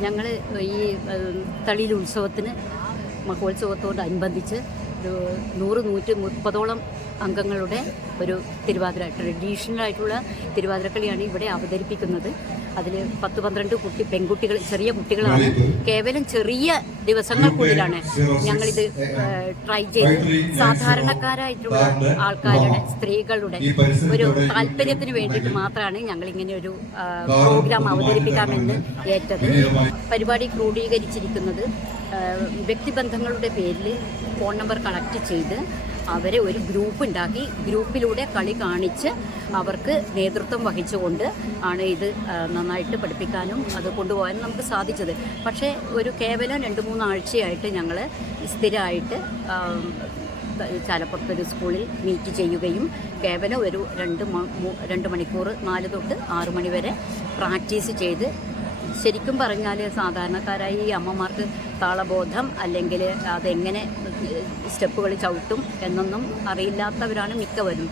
ഞങ്ങൾ ഈ തളിയിൽ ഉത്സവത്തിന് മഹോത്സവത്തോടനുബന്ധിച്ച് നൂറ് നൂറ്റി മുപ്പതോളം അംഗങ്ങളുടെ ഒരു തിരുവാതിര ട്രഡീഷണൽ ആയിട്ടുള്ള തിരുവാതിരക്കളിയാണ് ഇവിടെ അവതരിപ്പിക്കുന്നത്. അതിൽ പത്ത് പന്ത്രണ്ട് കുട്ടി പെൺകുട്ടികൾ ചെറിയ കുട്ടികളാണ്. കേവലം ചെറിയ ദിവസങ്ങൾക്കുള്ളിലാണ് ഞങ്ങളിത് ട്രൈ ചെയ്ത് സാധാരണക്കാരായിട്ടുള്ള ആൾക്കാരുടെ സ്ത്രീകളുടെ ഒരു താല്പര്യത്തിന് വേണ്ടിയിട്ട് മാത്രമാണ് ഞങ്ങൾ ഇങ്ങനെ ഒരു പ്രോഗ്രാം അവതരിപ്പിക്കാമെന്ന് ഏറ്റത്. പരിപാടി ക്രോഡീകരിച്ചിരിക്കുന്നത്. വ്യക്തിബന്ധങ്ങളുടെ പേരിൽ ഫോൺ നമ്പർ കളക്ട് ചെയ്ത് അവരെ ഒരു ഗ്രൂപ്പ് ഉണ്ടാക്കി. ഗ്രൂപ്പിലൂടെ കളി കാണിച്ച് അവർക്ക് നേതൃത്വം വഹിച്ചുകൊണ്ട് ആണ് ഇത് നന്നായിട്ട് പഠിപ്പിക്കാനും അത് കൊണ്ടുപോകാനും നമുക്ക് സാധിച്ചത്. പക്ഷേ ഒരു കേവലം രണ്ട് മൂന്നാഴ്ചയായിട്ട് ഞങ്ങൾ സ്ഥിരമായിട്ട് ചാലപ്പുറത്തൊരു സ്കൂളിൽ മീറ്റ് ചെയ്യുകയും കേവലം ഒരു രണ്ട് രണ്ട് മണിക്കൂർ നാല് തൊട്ട് ആറ് മണി വരെ പ്രാക്ടീസ് ചെയ്ത് ശരിക്കും പറഞ്ഞാൽ സാധാരണക്കാരായ ഈ അമ്മമാർക്ക് താളബോധം അല്ലെങ്കിൽ അതെങ്ങനെ സ്റ്റെപ്പുകൾ ചവിട്ടും എന്നൊന്നും അറിയില്ലാത്തവരാണ് മിക്കവരും.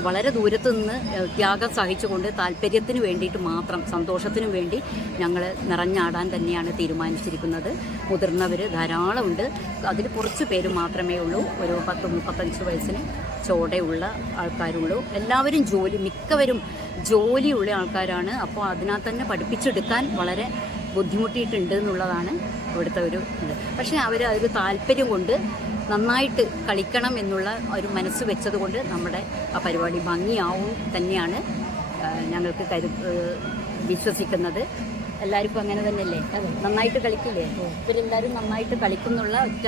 വളരെ ദൂരത്ത് നിന്ന് ത്യാഗം സഹിച്ചുകൊണ്ട് താല്പര്യത്തിന് വേണ്ടിയിട്ട് മാത്രം സന്തോഷത്തിനു വേണ്ടി ഞങ്ങൾ നിറഞ്ഞാടാൻ തന്നെയാണ് തീരുമാനിച്ചിരിക്കുന്നത്. മുതിർന്നവർ ധാരാളമുണ്ട്. അതിൽ കുറച്ച് പേര് മാത്രമേ ഉള്ളൂ. ഒരു പത്ത് മുപ്പത്തഞ്ച് വയസ്സിന് ചോടയുള്ള ആൾക്കാരുള്ളൂ. എല്ലാവരും ജോലി മിക്കവരും ജോലിയുള്ള ആൾക്കാരാണ്. അപ്പോൾ അതിനകത്ത് തന്നെ പഠിപ്പിച്ചെടുക്കാൻ വളരെ ബുദ്ധിമുട്ടിയിട്ടുണ്ട് എന്നുള്ളതാണ് ഇവിടുത്തെ ഒരു ഇത്. പക്ഷേ അവർ അതൊരു താല്പര്യം കൊണ്ട് നന്നായിട്ട് കളിക്കണം എന്നുള്ള ഒരു മനസ്സ് വെച്ചതുകൊണ്ട് നമ്മുടെ ആ പരിപാടി ഭംഗിയാവും തന്നെയാണ് ഞങ്ങൾക്ക് കരു വിശ്വസിക്കുന്നത്. എല്ലാവർക്കും അങ്ങനെ തന്നെയല്ലേ? നന്നായിട്ട് കളിക്കില്ലേ? ഇവരെല്ലാവരും നന്നായിട്ട് കളിക്കുന്നുള്ള ഒറ്റ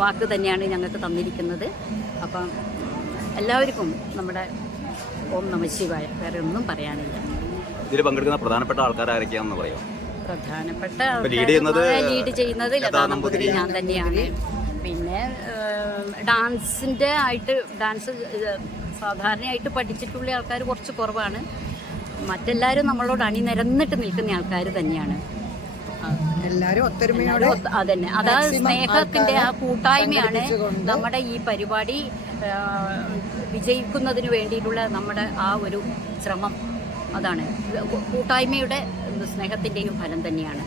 വാക്ക് തന്നെയാണ് ഞങ്ങൾക്ക് തന്നിരിക്കുന്നത്. അപ്പം എല്ലാവർക്കും നമ്മുടെ ഓം നമശിവായ വേറെ ഒന്നും പറയാനില്ല. ഇതിൽ പങ്കെടുക്കുന്ന പ്രധാനപ്പെട്ട ആൾക്കാരായിരിക്കാന്ന് പറയാം? പ്രധാനപ്പെട്ട ലീഡ് ചെയ്യുന്നത് ലതാ നമ്പൂതിരി. ഞാൻ തന്നെയാണ്. പിന്നെ ഡാൻസിന്റെ ആയിട്ട് ഡാൻസ് സാധാരണയായിട്ട് പഠിച്ചിട്ടുള്ള ആൾക്കാർ കുറച്ച് കുറവാണ്. മറ്റെല്ലാവരും നമ്മളോട് അണിനിരന്നിട്ട് നിൽക്കുന്ന ആൾക്കാർ തന്നെയാണ്. എല്ലാവരും ഒത്തൊരുമയോടെ അതന്നെ. അതായത് സ്നേഹത്തിന്റെ ആ കൂട്ടായ്മയാണ് നമ്മുടെ ഈ പരിപാടി വിജയിക്കുന്നതിന് വേണ്ടിയിട്ടുള്ള നമ്മുടെ ആ ഒരു ശ്രമം. അതാണ്. കൂട്ടായ്മയുടെ സ്നേഹത്തിന്റെയും ഫലം തന്നെയാണ്.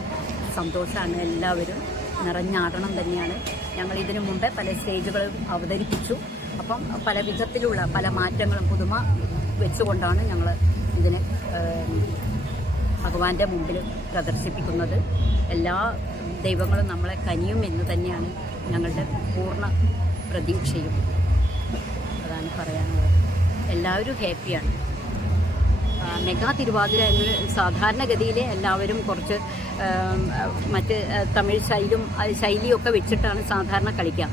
സന്തോഷമാണ് എല്ലാവരും. നിറഞ്ഞാടണം തന്നെയാണ്. ഞങ്ങൾ ഇതിനു മുമ്പേ പല സ്റ്റേജുകളും അവതരിപ്പിച്ചു. അപ്പം പല വിധത്തിലുള്ള പല മാറ്റങ്ങളും പുതുമ വെച്ചുകൊണ്ടാണ് ഞങ്ങൾ ഇതിനെ ഭഗവാന്റെ മുമ്പിൽ പ്രദർശിപ്പിക്കുന്നത്. എല്ലാ ദൈവങ്ങളും നമ്മളെ കനിയും എന്ന് തന്നെയാണ് ഞങ്ങളുടെ പൂർണ പ്രതീക്ഷയും. അതാണ് പറയാനുള്ളത്. എല്ലാവരും ഹാപ്പിയാണ്. മെഗാ തിരുവാതിര എന്ന് സാധാരണഗതിയിൽ എല്ലാവരും കുറച്ച് മറ്റ് തമിഴ് ശൈലും ശൈലിയൊക്കെ വെച്ചിട്ടാണ് സാധാരണ കളിക്കുക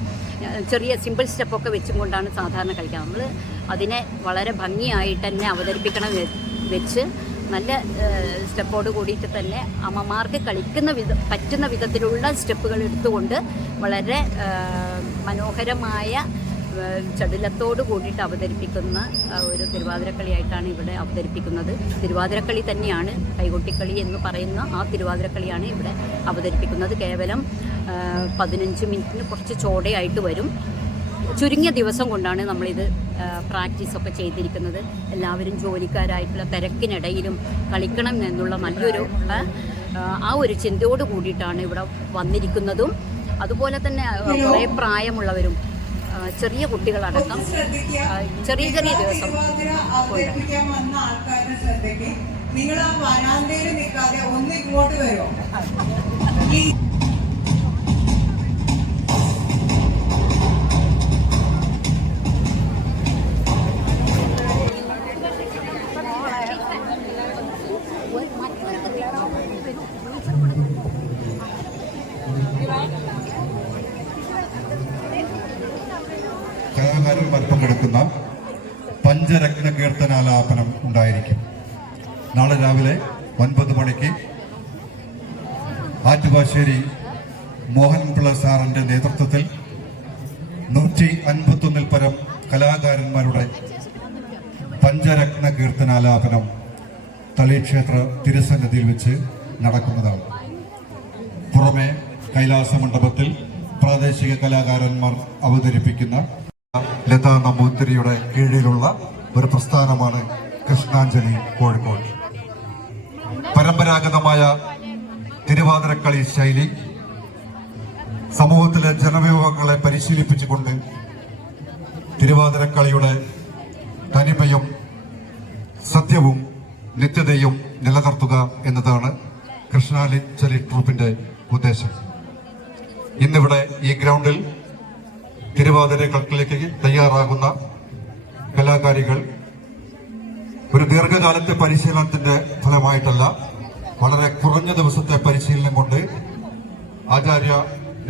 ചെറിയ സിമ്പിൾ സ്റ്റെപ്പൊക്കെ വെച്ചും കൊണ്ടാണ് സാധാരണ കളിക്കുക നമ്മൾ അതിനെ വളരെ ഭംഗിയായിട്ട് തന്നെ അവതരിപ്പിക്കണം വെച്ച് നല്ല സ്റ്റെപ്പോട് കൂടിയിട്ട് തന്നെ അമ്മമാർക്ക് കളിക്കുന്ന വിധ പറ്റുന്ന വിധത്തിലുള്ള സ്റ്റെപ്പുകൾ എടുത്തുകൊണ്ട് വളരെ മനോഹരമായ ചടുലത്തോട് കൂടിയിട്ട് അവതരിപ്പിക്കുന്ന ഒരു തിരുവാതിരക്കളിയായിട്ടാണ് ഇവിടെ അവതരിപ്പിക്കുന്നത്. തിരുവാതിരക്കളി തന്നെയാണ് കൈകൊട്ടിക്കളി എന്ന് പറയുന്ന ആ തിരുവാതിരക്കളിയാണ് ഇവിടെ അവതരിപ്പിക്കുന്നത്. കേവലം പതിനഞ്ച് മിനിറ്റിന് കുറച്ച് ചോടയായിട്ട് വരും. ചുരുങ്ങിയ ദിവസം കൊണ്ടാണ് നമ്മളിത് പ്രാക്ടീസൊക്കെ ചെയ്തിരിക്കുന്നത്. എല്ലാവരും ജോലിക്കാരായിട്ടുള്ള തിരക്കിനിടയിലും കളിക്കണം എന്നുള്ള നല്ലൊരു ആ, ഒരു ചിന്തയോട് കൂടിയിട്ടാണ് ഇവിടെ വന്നിരിക്കുന്നതും. അതുപോലെ തന്നെ കുറേ പ്രായമുള്ളവരും ചെറിയ കുട്ടികളടക്കം ചെറിയ ചെറിയ ദിവസം നിങ്ങൾ ആ വരാന്തയിൽ നിൽക്കാതെ ഒന്ന് ഇങ്ങോട്ട് വരുമോ കലാകാരന്മാർ പങ്കെടുക്കുന്ന പഞ്ചരത്ന കീർത്തനാലാപനം ഉണ്ടായിരിക്കും. നാളെ രാവിലെ ഒൻപത് മണിക്ക് ആറ്റുപാശ്ശേരി മോഹൻപിള്ള സാറിന്റെ നേതൃത്വത്തിൽ നൂറ്റി അൻപത്തൊന്നിൽ പരം കലാകാരന്മാരുടെ പഞ്ചരത്ന കീർത്തനാലാപനം തളിക്ഷേത്ര തിരുസന്നിധിയിൽ വെച്ച് നടക്കുന്നതാണ്. പുറമെ കൈലാസ മണ്ഡപത്തിൽ പ്രാദേശിക കലാകാരന്മാർ അവതരിപ്പിക്കുന്ന ലതാ നമ്പൂതിരിയുടെ കീഴിലുള്ള ഒരു പ്രസ്ഥാനമാണ് കൃഷ്ണാഞ്ജലി കോഴിക്കോട്. പരമ്പരാഗതമായ തിരുവാതിരക്കളി ശൈലി സമൂഹത്തിലെ ജനവിഭവങ്ങളെ പരിശീലിപ്പിച്ചുകൊണ്ട് തിരുവാതിരക്കളിയുടെ തനിമയും സത്യവും നിത്യതയും നിലനിർത്തുക എന്നതാണ് കൃഷ്ണാലി ചലി ട്രൂപ്പിന്റെ ഉദ്ദേശം. ഇന്നിവിടെ ഈ ഗ്രൗണ്ടിൽ തിരുവാതിരക്കളിലേക്ക് തയ്യാറാകുന്ന കലാകാരികൾ ഒരു ദീർഘകാലത്തെ പരിശീലനത്തിന്റെ ഫലമായിട്ടല്ല വളരെ കുറഞ്ഞ ദിവസത്തെ പരിശീലനം കൊണ്ട് ആചാര്യ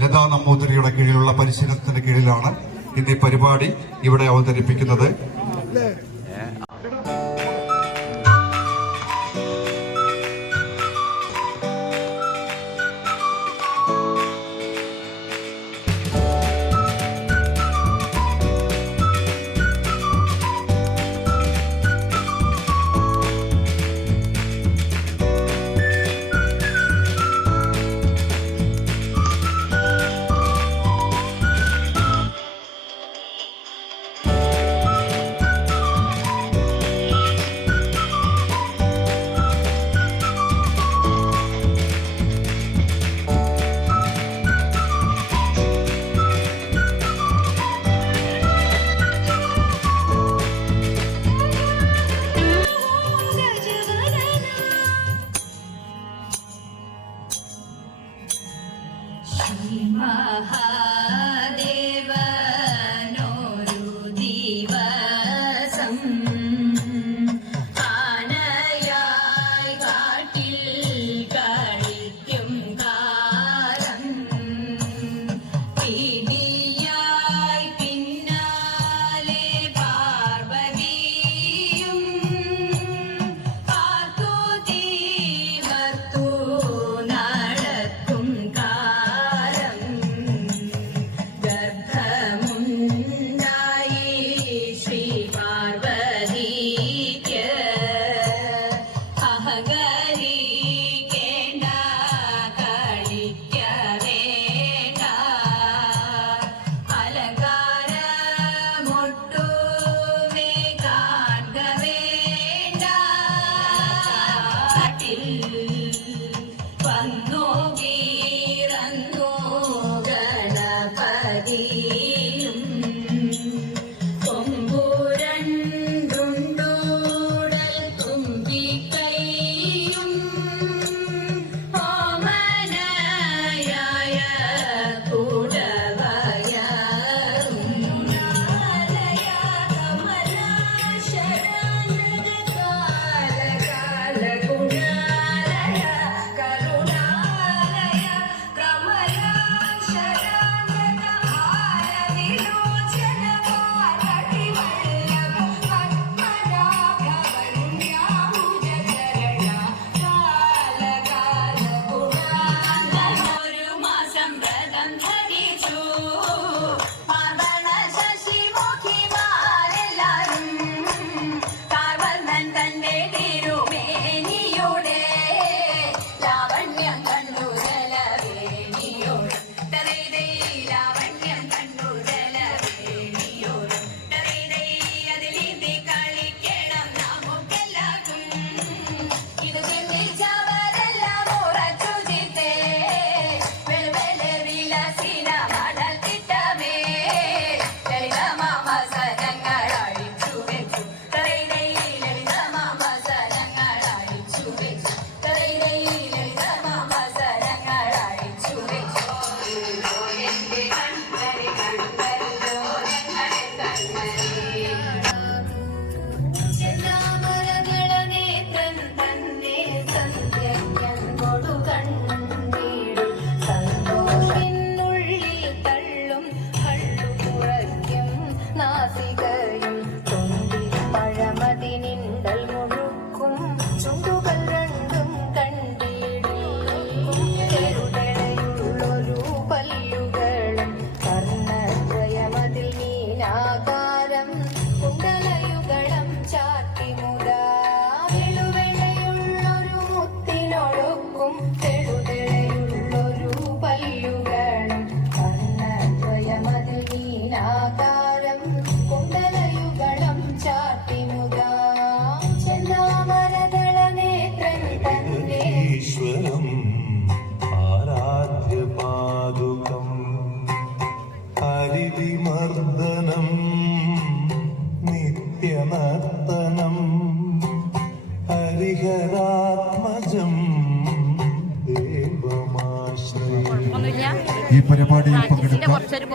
ലതാ നമ്പൂതിരിയുടെ കീഴിലുള്ള പരിശീലനത്തിന്റെ കീഴിലാണ് ഇന്ന് ഈ പരിപാടി ഇവിടെ അവതരിപ്പിക്കുന്നത്. My heart.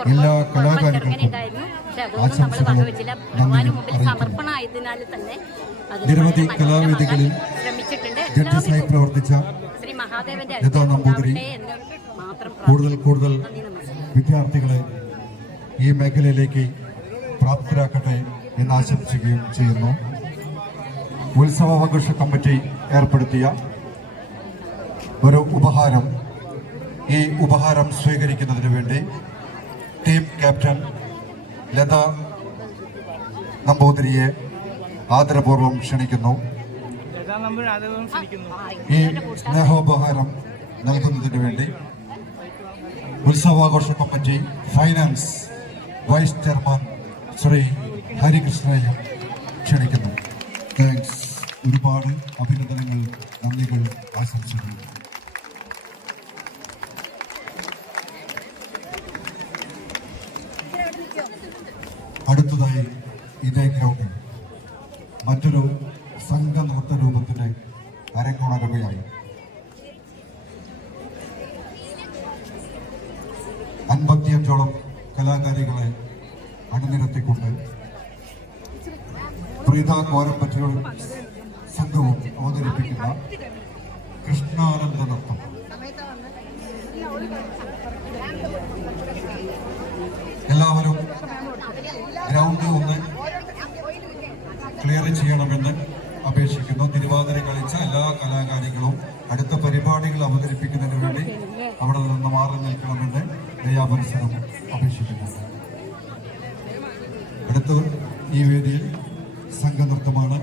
തന്നെ അതിന് നിരവധി കലാവേദികളിൽ ജഡ്ജസായി പ്രവർത്തിച്ച ലതാ നമ്പൂതിരി കൂടുതൽ കൂടുതൽ വിദ്യാർത്ഥികളെ ഈ മേഖലയിലേക്ക് പ്രാപ്തരാക്കട്ടെ എന്ന് ആശംസിക്കുകയും ചെയ്യുന്നു. ഉത്സവാഘോഷ കമ്മിറ്റി ഏർപ്പെടുത്തിയ ഒരു ഉപഹാരം ഈ ഉപഹാരം സ്വീകരിക്കുന്നതിന് വേണ്ടി ടീം ക്യാപ്റ്റൻ ലത നമ്പൂതിരിയെ ആദരപൂർവം ക്ഷണിക്കുന്നു. ഈ സ്നേഹോപഹാരം നൽകുന്നതിന് വേണ്ടി ഉത്സവാഘോഷ committee finance vice chairman Shri ഹരികൃഷ്ണയെ ക്ഷണിക്കുന്നു. താങ്ക്സ് ഒരുപാട് അഭിനന്ദനങ്ങൾ നന്ദികൾ ആശംസകൾ. അടുത്തതായി ഇതേ ഗ്രൗണ്ടിൽ മറ്റൊരു സംഘ നൃത്ത രൂപത്തിന് അരങ്ങുണരുകയായി അൻപത്തിയഞ്ചോളം കലാകാരികളെ അണിനിരത്തിക്കൊണ്ട് പ്രീത കോരമ്പറ്റിയുടെ സംഘവും അവതരിപ്പിക്കുന്ന കൃഷ്ണാനന്ദ നൃത്തം എല്ലാവരും ഗ്രൗണ്ട് ഒന്ന് ക്ലിയർ ചെയ്യണമെന്ന് അപേക്ഷിക്കുന്നു. തിരുവാതിര കളിച്ച എല്ലാ കലാകാരികളും അടുത്ത പരിപാടികൾ അവതരിപ്പിക്കുന്നതിന് വേണ്ടി അവിടെ നിന്ന് മാറി നിൽക്കണമെന്ന് ദയാപരിസരം അപേക്ഷിക്കുന്നു അടുത്ത ഈ വേദിയിൽ സംഘനൃത്തമാണ്